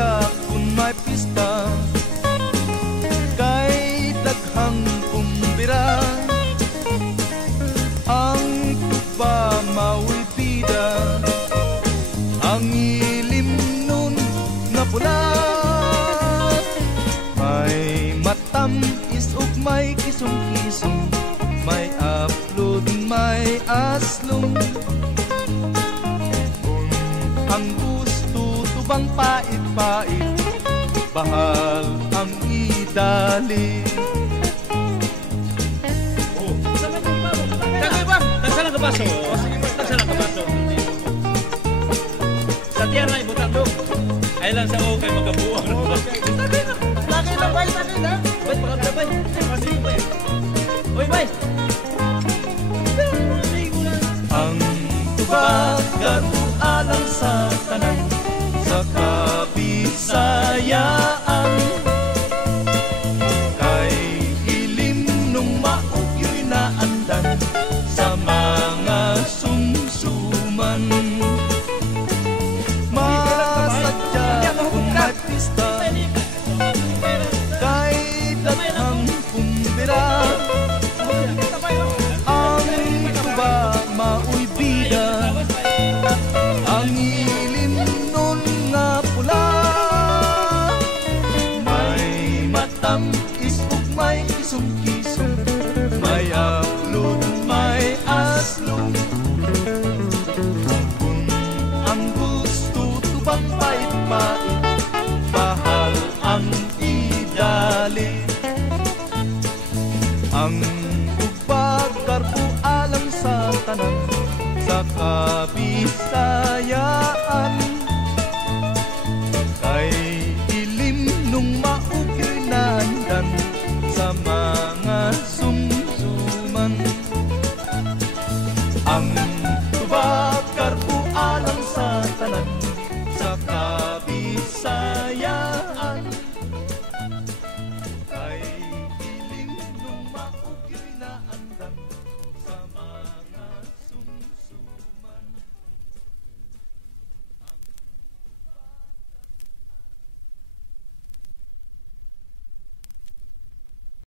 sadya kung may pista, kay daghang kumbira, ang tuba mao'y bida, ang ilim nun nga pula. May matamis ug may kisong-kisong, may upload, may aslong. Kung ang gusto tubang pait-pait, bahal ang idali. Oh, tagay ba? Tagsalang kabaso. Tagsalang kabaso. Sa tiyara ibutang dong. Ay lang sa okay magabuang. Tagay na. Laki na bay, tagay na. Bay, pakabda bay. Kasi bay. Oy bay. Ang tubag alang sa tanan, sa Kabisayaan, kay ilim nung maugyo'y naandan sa mga sumsuman. Masadya kung may pista, kay daghang kumbira, ang tuba mao'y bida, ang ilim nun nga pula. May matamis ug may kisong-kisong, may aklod, may aslong. Kung ang gusto tubang pait-pait, bahal ang idali. Ang